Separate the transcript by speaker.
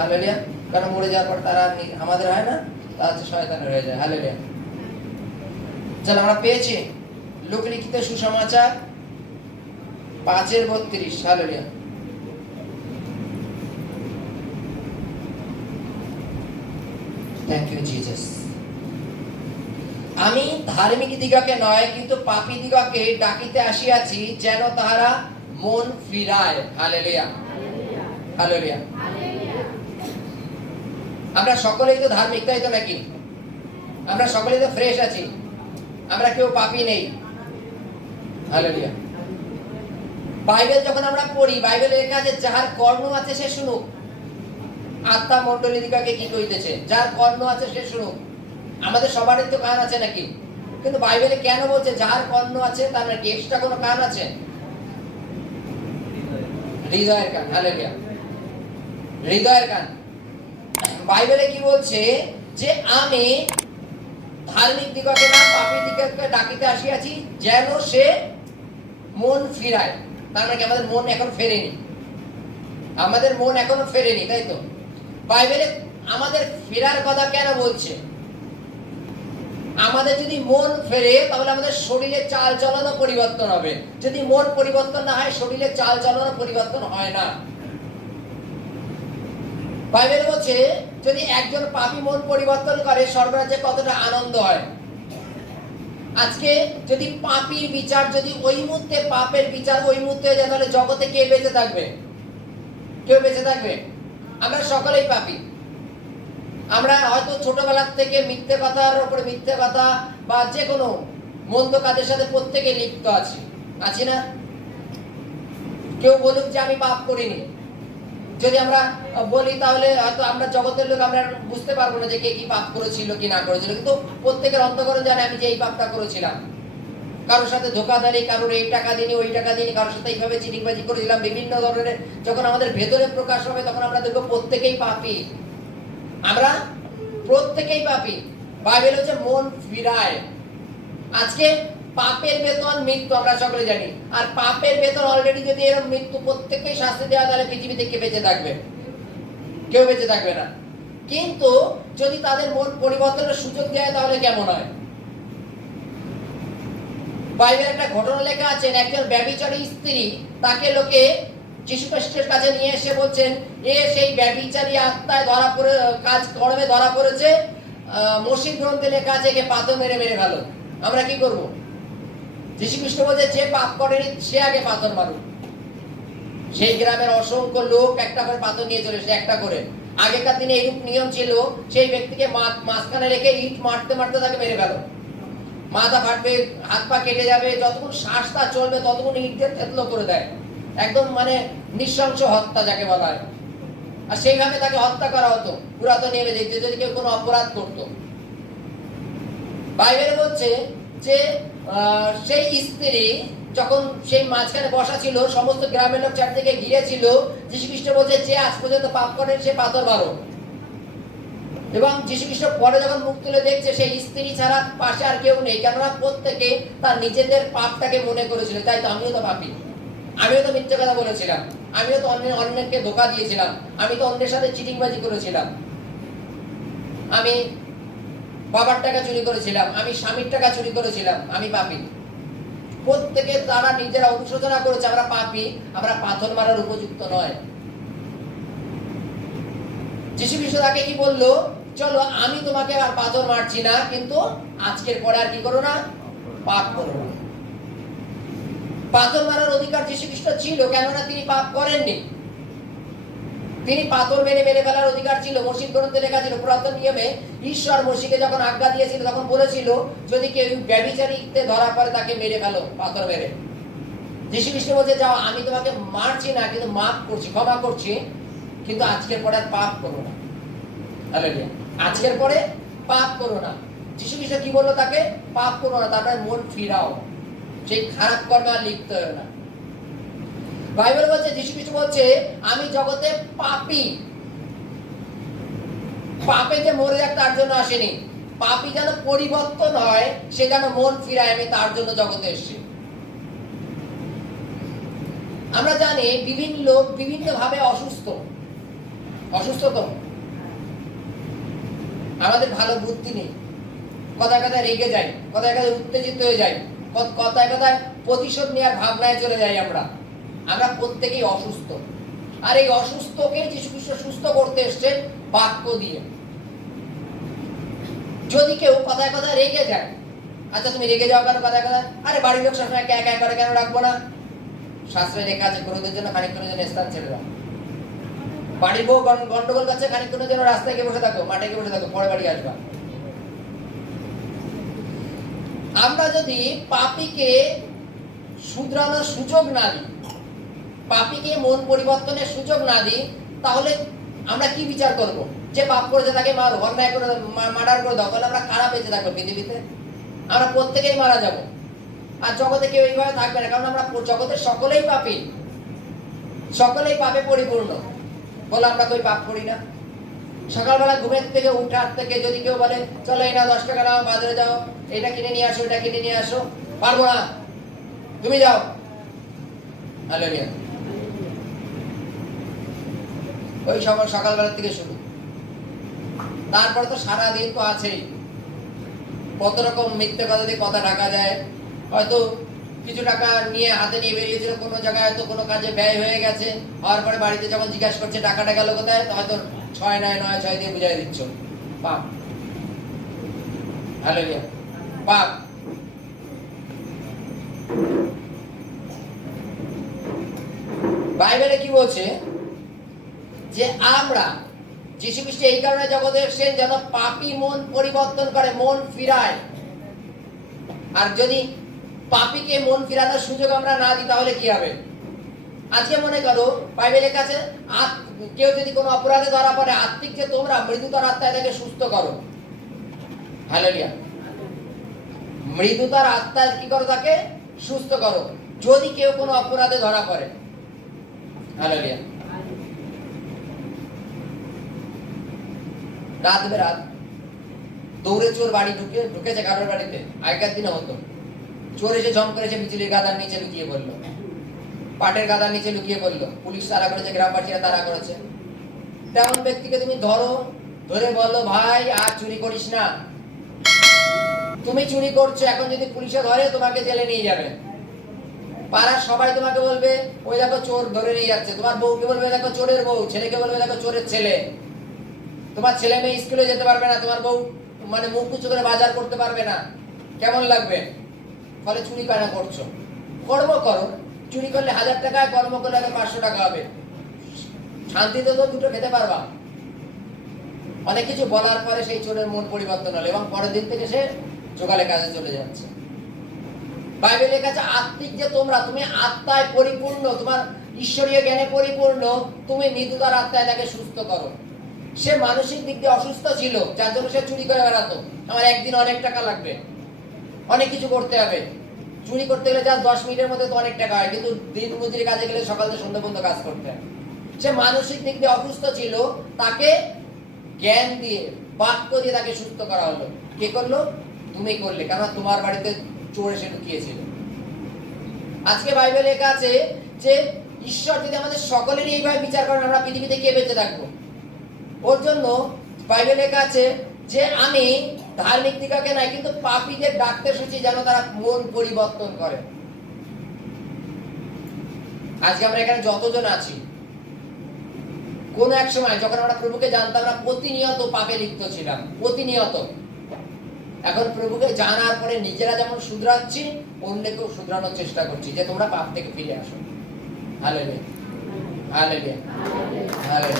Speaker 1: Hallelujah. মরে যাওয়ার পর তারা আমাদের হয় না হচ্ছে হয়ে যায়। হালেলিয়া। আমরা পেয়েছি। লোকলিখিত সুসমাচার পাঁচের বত্রিশ। হালেলিয়া। থ্যাংক ইউ জিজাস আমি ধার্মিক দিগকে নয়, কিন্তু পাপী দিগকে ডাকিতে আসিয়াছি যেন তাহারা মন ফিরায়। হালেলিয়া। আমরা সকলেই তো ধার্মিক, তাই তো নাকি? আমরা সকলেই তো ফ্রেশ আছি। আমরা কেউ পাপি নেই। হালেলুয়া বাইবেল যখন আমরা পড়ি, বাইবেলে লেখা আছে, যাহার কর্ণ আছে সে শুনুক। আত্মা মণ্ডলী দিকাকে কি কইতেছে? যার কর্ণ আছে সে শুনুক। আমাদের সবারই তো কান আছে নাকি? কিন্তু বাইবেলে কেন বলছে যার কর্ণ আছে, তার নাকি এক্সট্রা কোনো কান আছে? হৃদয়ের কান। হালেলুয়া হৃদয়ের কান বাইবেলে কি বলছে? যে আমি ধার্মিক না ডাকিতে আসিয়াছি, যেন সে মন ফিরায়। তার মানে আমাদের মন এখন ফেরেনি। আমাদের মন এখনও ফেরেনি, তাই তো? বাইবেলে আমাদের ফেরার কথা কেন বলছে? আমাদের যদি মন ফেরে, তাহলে আমাদের শরীরের চাল চলনও পরিবর্তন হবে। যদি মন পরিবর্তন না হয় শরীরের চাল চলনও পরিবর্তন হয় না। বাইবেল বলছে, যদি একজন পাপী মন পরিবর্তন করে, স্বর্গরাজ্যে কতটা আনন্দ হয়? আজকে যদি পাপীর বিচার, যদি ওই মুহূর্তে পাপের বিচার ওই মুহূর্তে হয়ে যায়, তাহলে জগতে কে বেঁচে থাকবে? কেউ বেঁচে থাকবে? আমরা সকলেই পাপি। আমরা হয়তো ছোটবেলার থেকে মিথ্যে কথার উপরে মিথ্যে কথা বা যে কোনো মন্দ কাজের সাথে প্রত্যেকে লিপ্ত আছি। আছি না? কেউ বলুক যে আমি পাপ করিনি। যদি আমরা বলি তাহলে হয়তো আমরা জগতের লোক, আমরা বুঝতে পারব না যে কে কি পাপ করেছিল, কি না করেছিল। কিন্তু প্রত্যেকের অন্তকরণ জানে আমি যে এই পাপটা করেছিলাম। কারোর সাথে ধোকাধারি কারোর এই টাকা দিনি ওই টাকা দিনি কারোর সাথে এইভাবে চিটিংবাজি করেছিলাম, বিভিন্ন ধরনের। যখন আমাদের ভেতরে প্রকাশ হবে, তখন আমরা দেখব প্রত্যেকেই পাপি। আমরা প্রত্যেকেই পাপি। বাইবেল হচ্ছে মন ফিরায়। আজকে পাপের বেতন মৃত্যু, আমরা সকলে জানি। আর পাপের বেতন অলরেডি যদি এরকম মৃত্যু প্রত্যেককেই শাস্তি দেওয়া, তাহলে পৃথিবীতে কে বেঁচে থাকবে? কেউ বেঁচে থাকবে না। কিন্তু যদি তাদের মন পরিবর্তনের সুযোগ দেয়, তাহলে কেমন হয়? বাইবেল একটা ঘটনা লেখা আছেন একজন ব্যবিচারী স্ত্রী, তাকে লোকে যিশু খ্রিস্টের কাছে নিয়ে এসে বলছেন, এ সেই ব্যবিচারী আত্মায় ধরা পড়ে, কাজ কর্মে ধরা পড়েছে। মসজিদ গ্রন্থে লেখা আছে, একে পাথর মেরে মেরে ভালো আমরা কি করব? যিশু খ্রিস্ট বলছে, যে পাপ করেনি, সে আগে পাথর মারুক। সেই গ্রামের অসংখ্য লোক একটা করে পাথর নিয়ে চলে এসে একটা করে। আগেকার দিনে এইরূপ নিয়ম ছিল, সেই ব্যক্তিকে মাঝখানে রেখে ইট মারতে মারতে তাকে মেরে গেল মাথা ফাটবে, হাত পা কেটে যাবে, যতক্ষণ শ্বাস তার চলবে, ততক্ষণ ইট দিয়ে থেতলো করে দেয়। একদম মানে নৃশংস হত্যা যাকে বলা হয়। আর সেইভাবে তাকে হত্যা করা হতো, পুরাতন নেমে দেখতে যদি কেউ কোনো অপরাধ করতো। বাইবেল বলছে যে সেই স্ত্রী যখন সেই মাঝখানে বসা ছিল, সমস্ত গ্রামের লোক চারদিকে ঘিরে ছিল যীশু খ্রিস্ট বলছে, যে আজ পর্যন্ত পাপ করে, সে পাথর মারো এবং যীশু খ্রিস্ট পরে যখন মুখ তুলে দেখছে, সেই স্ত্রী ছাড়া পাশে আর কেউ নেই, কেননা প্রত্যেকে তার নিজেদের পাপটাকে মনে করেছিল। তাই তো আমিও তো পাপি। আমিও তো মিথ্যে কথা বলেছিলাম। আমিও তো অন্য অন্যকে ধোকা দিয়েছিলাম। আমি তো অন্যের সাথে চিটিংবাজি করেছিলাম। আমি বাবার টাকা চুরি করেছিলাম, আমি স্বামীর টাকা চুরি করেছিলাম, আমি পাপি। প্রত্যেকে তারা নিজেরা অনুশোচনা করেছে, আমরা পাপি, আমরা পাথর মারার উপযুক্ত নয়। যিশু খ্রিস্ট তাকে কি বলল? চলো, আমি তোমাকে আর পাথর মারছি না, কিন্তু আজকের পরে আর কি করো না? পাপ করো না। পাথর মারার অধিকার যিশু খ্রিস্ট ছিল, কেননা তিনি পাপ করেননি। তিনি পাথর মেরে মেরে ফেলার অধিকার ছিল, মসজিদ গ্রন্থে লেখা ছিল, পুরাতন নিয়মে ঈশ্বর মসিকে যখন আজ্ঞা দিয়েছিল, তখন বলেছিল, যদি কেউ ব্যবিচারীতে ধরা পড়ে, তাকে মেরে ফেলো, পাথর মেরে। যিশু খ্রিস্ট বলছে, যাও, আমি তোমাকে মারছি না, কিন্তু মাফ করছি, ক্ষমা করছি, কিন্তু আজকের পরে আর পাপ করো না। আজকের পরে পাপ করো না। যিশু খ্রিস্ট কি বলল তাকে? পাপ করো না, তারপরে মন ফিরাও। সেই খারাপ কর্মে আর লিপ্ত হয়েও না। বাইবেল বলছে, যিশু খ্রিস্ট বলছে, আমি জগতে পাপী। পাপে যে মরে যাক, তার জন্য আসেনি। পাপী যেন পরিবর্তন হয়, সে যেন মন ফিরায়, আমি তার জন্য জগতে এসেছি। আমরা জানি বিভিন্ন লোক বিভিন্ন ভাবে অসুস্থ। অসুস্থ তো আমাদের ভালো বুদ্ধি নেই। কথায় কথায় রেগে যাই, কথায় কথায় উত্তেজিত হয়ে যাই, কথায় কথায় প্রতিশোধ নেওয়ার ভাবনায় চলে যাই আমরা। আমরা প্রত্যেকেই অসুস্থ। আর এই অসুস্থকে যিশু খ্রিস্ট সুস্থ করতে এসছেন বাক্য দিয়ে। যদি কেউ কথায় কথায় রেগে যায় আচ্ছা তুমি রেগে যাও কেন কথায় কথায়? আরে, বাড়ির লোক সবসময় একা একা করে কেন রাখব না? শাস্ত্রে লেখা আছে ক্রোধের জন্য খানিকক্ষণের জন্য স্থান ছেড়ে দাও। বাড়ির বউ গন্ড- গন্ডগোল করছে খানিকক্ষণের জন্য রাস্তায় গিয়ে বসে থাকো, মাঠে গিয়ে বসে থাকো পরে বাড়ি আসবা। আমরা যদি পাপিকে শুধরানোর সুযোগ না দিই পাপিকে মন পরিবর্তনের সুযোগ না দিই, তাহলে আমরা কি বিচার করব? যে পাপ করেছে তাকে মারো অন্যায় করে মার্ডার করে দাও, তাহলে আমরা খারাপ বেঁচে থাকব পৃথিবীতে? আমরা প্রত্যেকেই মারা যাব। আর জগতে কেউ এইভাবে থাকবে না, কারণ আমরা জগতের সকলেই পাপী। সকলেই পাপে পরিপূর্ণ। বলে আমরা কই পাপ করি না। সকালবেলা ঘুমের থেকে উঠার থেকে যদি কেউ বলে, চলো না দশ টাকা নাও, বাজারে যাও, এটা কিনে নিয়ে আসো এটা কিনে নিয়ে আসো, পারব না। তুমি যাও। হালেলুয়া ওই সকাল সকালবেলা থেকে শুরু। তারপরে তো সারা দিন তো আছেই। কত রকম মিথ্যে কথা দিয়ে কথা ঢাকা যায়, হয়তো কিছু টাকা নিয়ে হাতে নিয়ে বেরিয়েছিল, কোনো জায়গায় হয়তো কোনো কাজে ব্যয় হয়ে গেছে, হওয়ার পরে বাড়িতে যখন জিজ্ঞাসা করছে টাকাটা গেল কোথায় হয়তো ছয় নয় নয়, ছয় দিয়ে বুঝাই দিচ্ছ। পাপ হ্যালো পাপ বাইবেলে কি বলছে? যে আমরা যিশু খ্রিস্ট এই কারণে জগতে এসেছেন যেন পাপী মন পরিবর্তন করে, মন ফিরায়। আর যদি পাপীকে মন ফিরানোর সুযোগ আমরা না দিই, তাহলে কি হবে? আজকে মনে করো বাইবেলের কাছে কেউ যদি কোনো অপরাধে ধরা পড়ে, আত্মিক যে তোমরা, মৃদুতার আত্মায় তাকে সুস্থ করো। হালেলিয়া। মৃদুতার আত্মায় কি করো তাকে? সুস্থ করো। যদি কেউ কোনো অপরাধে ধরা পড়ে। হালেলিয়া। রাত বেরাত দৌড়ে চোর বাড়ি ঢুকে ঢুকেছে কারোর বাড়িতে। আগেকার দিনে হতো। চোর এসে জম করেছে বিচুলির গাদার নিচে লুকিয়ে পড়ল। পাটের গাদার নিচে লুকিয়ে পড়ল। পুলিশ তারা করেছে, গ্রামবাসীরা তারা করেছে। তেমন ব্যক্তিকে তুমি ধরো, ধরে বলো, ভাই, আর চুরি করিস না। তুমি চুরি করছ, এখন যদি পুলিশে ধরে, তোমাকে জেলে নিয়ে যাবে। পাড়ার সবাই তোমাকে বলবে, ওই দেখো চোর ধরে নিয়ে যাচ্ছে। তোমার বউকে বলবে দেখো চোরের বউ, ছেলেকে বলবে দেখো চোরের ছেলে। তোমার ছেলে মেয়ে স্কুলে যেতে পারবে না, তোমার বউ মানে মুখ উঁচু করে বাজার করতে পারবে না। কেমন লাগবে? ফলে চুরি কেন করছ। কর্ম করো। চুরি করলে হাজার টাকায় কর্ম করলে আগে পাঁচশো টাকা হবে। শান্তিতে তো দুটো খেতে পারবা। অনেক কিছু বলার পরে সেই চোরের মন পরিবর্তন হলো এবং পরের দিন থেকে সে জোগালে কাজে চলে যাচ্ছে। বাইবেলের কাছে আত্মিক যে তোমরা, তুমি আত্মায় পরিপূর্ণ, তোমার ঈশ্বরীয় জ্ঞানে পরিপূর্ণ, তুমি মৃদুতার আত্মায় তাকে সুস্থ করো। সে মানসিক দিক দিয়ে অসুস্থ ছিল, যার জন্য সে চুরি করে বেড়াতো। আমার একদিন অনেক টাকা লাগবে। অনেক কিছু করতে হবে। চুরি করতে গেলে যা দশ মিনিটের মধ্যে তো অনেক টাকা হয়, কিন্তু দিন মজুরি কাজে গেলে সকাল থেকে সন্ধ্যা পর্যন্ত কাজ করতে হয়। সে মানসিক দিক দিয়ে অসুস্থ ছিল, তাকে জ্ঞান দিয়ে, বাক্য দিয়ে তাকে সুস্থ করা হলো। কে করল? তুমি করলে কেন তোমার বাড়িতে চোর এসে ঢুকিয়েছিল আজকে বাইবেলে লেখা আছে যে, ঈশ্বর যদি আমাদের সকলেরই এইভাবে বিচার করেন, আমরা পৃথিবীতে কে বেঁচে থাকব? ওর জন্য বাইবেলে আছে যে আমি ধার্মিক দিকাকে নাই, কিন্তু পাপীদের ডাকতে এসেছি যেন তারা মন পরিবর্তন করে। আজকে আমরা এখানে যতজন আছি, কোন এক সময় যখন আমরা প্রভুকে জানতাম না, প্রতিনিয়ত পাপে লিপ্ত ছিলাম, প্রতিনিয়ত। এখন প্রভুকে জানার পরে নিজেরা যেমন শুধরাচ্ছি, অন্যকেও শুধরানোর চেষ্টা করছি যে তোমরা পাপ থেকে ফিরে আসো। হালে হালে হালে